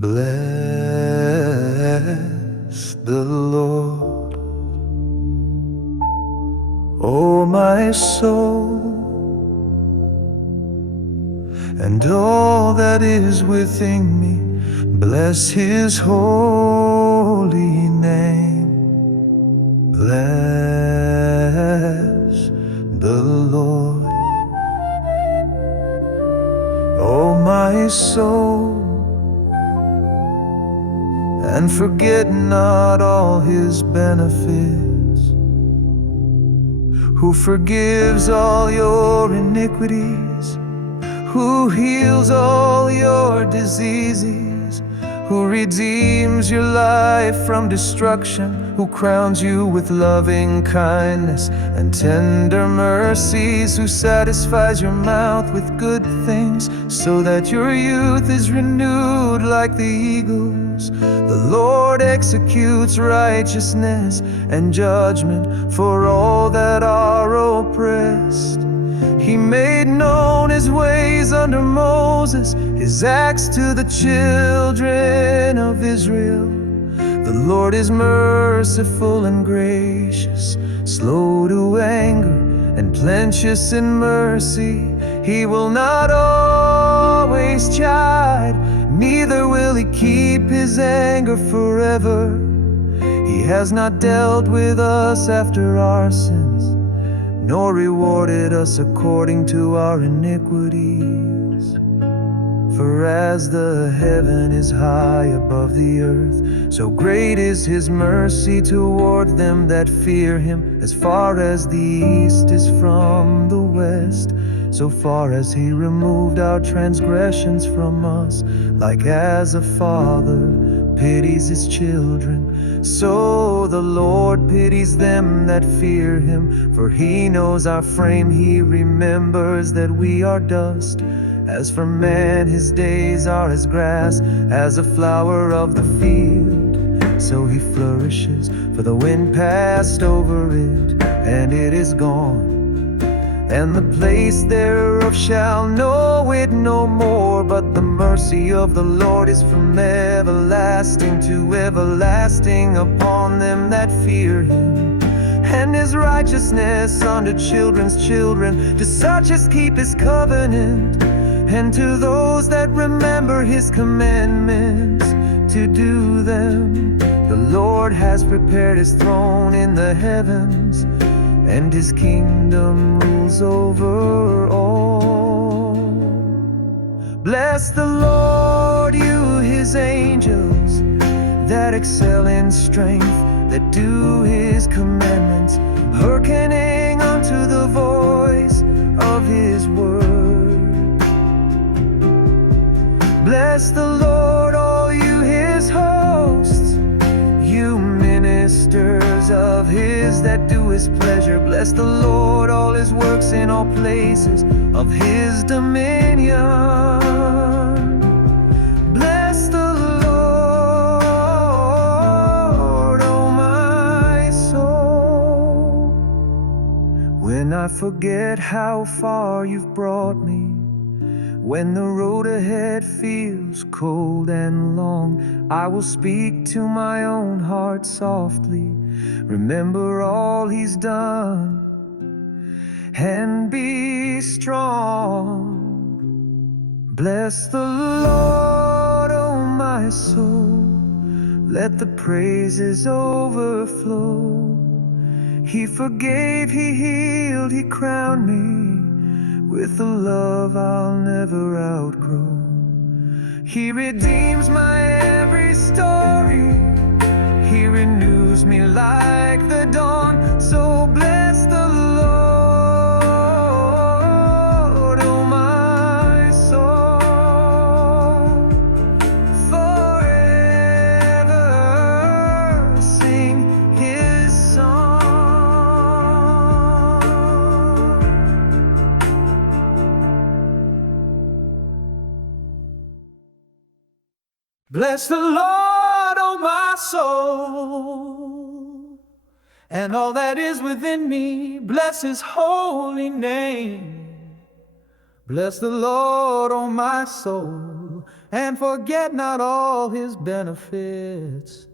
Bless the Lord, O my soul, and all that is within me. Bless His holy name. Bless the Lord, O my soul, and forget not all His benefits, who forgives all your iniquities, who heals all your diseases, who redeems your life from destruction, who crowns you with loving kindness and tender mercies, who satisfies your mouth with good things, so that your youth is renewed like the eagles. The Lord executes righteousness and judgment for all that are oppressed. He made known His ways under Moses, His acts to the children of Israel. The Lord is merciful and gracious, slow to anger and plenteous in mercy. He will not always chide, neither will He keep His anger forever. He has not dealt with us after our sins, nor rewarded us according to our iniquities. For as the heaven is high above the earth, so great is His mercy toward them that fear Him. As far as the east is from the west, so far as He removed our transgressions from us. Like as a father pities his children, so the Lord pities them that fear Him. For He knows our frame, He remembers that we are dust. As for man, his days are as grass, as a flower of the field. So he flourishes, for the wind passed over it, and it is gone, and the place thereof shall know it no more. But the mercy of the Lord is from everlasting to everlasting upon them that fear Him, and His righteousness unto children's children, to such as keep His covenant, and to those that remember His commandments to do them. The Lord has prepared His throne in the heavens, and His kingdom rules over all. Bless the Lord, you His angels, that excel in strength, that do His commandments, hearkening unto the voice of His word. Bless the Lord, all you His hosts, you ministers of His that do His pleasure. Bless the Lord, all His works in all places of His dominion. Bless the Lord, oh my soul. When I forget how far You've brought me, when the road ahead feels cold and long, I will speak to my own heart softly, remember all He's done, and be strong. Bless the Lord, oh my soul, let the praises overflow. He forgave, He healed, He crowned me with a love I'll never outgrow. He redeems my every story, He renews me like the dawn. So bless the Lord, oh my soul, forever sing His song. Bless the Lord, oh my soul, and all that is within me. Bless His holy name. Bless the Lord, oh my soul, and forget not all his benefits.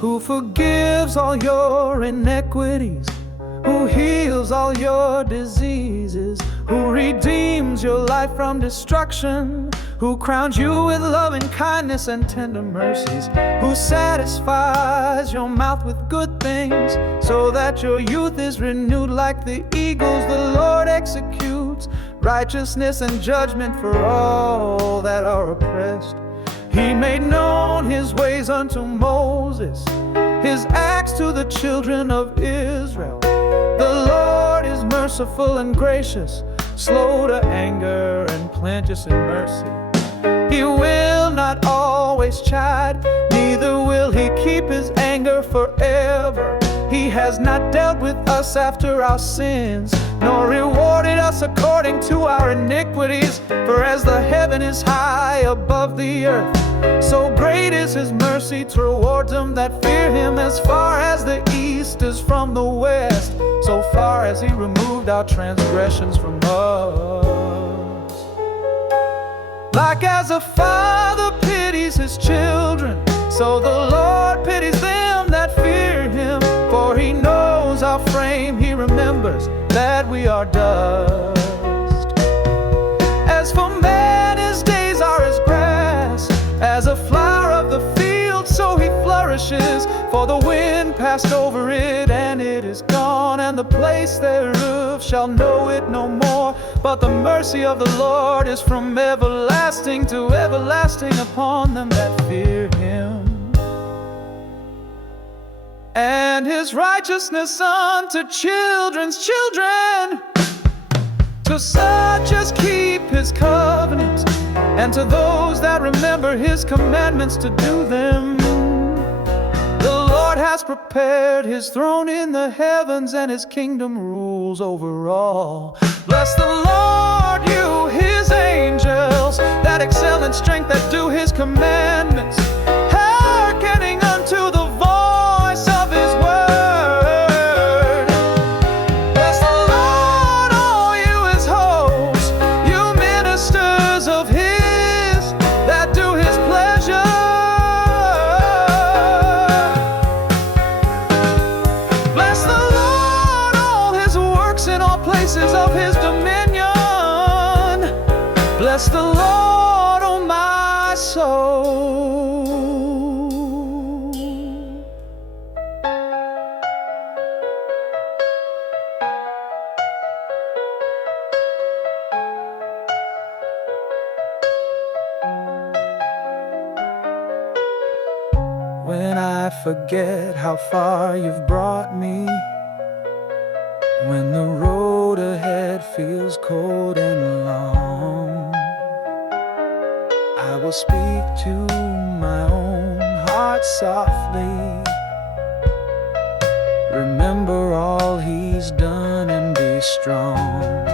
Who forgives all your iniquities, who heals all your diseases, who redeems your life from destruction, who crowns you with loving kindness and tender mercies, who satisfies your mouth with good things, so that your youth is renewed like the eagles. The Lord executes righteousness and judgment for all that are oppressed. He made known his ways unto Moses, his acts to the children of Israel. The Lord is merciful and gracious, slow to anger and plenteous in mercy. He will not always chide, neither will he keep his anger forever. He has not dealt with us after our sins, nor rewarded us according to our iniquities. For as the heaven is high above the earth, so great is his mercy towards them that fear him. As far as the east is from the west, so far as he removed our transgressions from us. Like as a father pities his children, so the Lord pities them that fear him. For he knows our frame, he remembers that we are dust. As for man, his days are as grass, as a flower of the field, so he flourishes. For the wind passed over it, and it is gone, and the place thereof shall know it no more. But the mercy of the Lord is from everlasting to everlasting upon them that fear him, and his righteousness unto children's children, to such as keep his covenant, and to those that remember his commandments to do them. The Lord has prepared his throne in the heavens, and his kingdom rules over all. Bless the Lord, you his angels, that excel in strength, that do his commandments, hearkening unto the voice of his word. Bless the Lord, all you his hosts, you ministers of his, that do his pleasure. Bless the Lord, all his works in all places of his dominion. Bless the Lord, O my soul. When I forget how far you've brought me, when the road ahead feels cold and long, I will speak to my own heart softly, remember all he's done and be strong.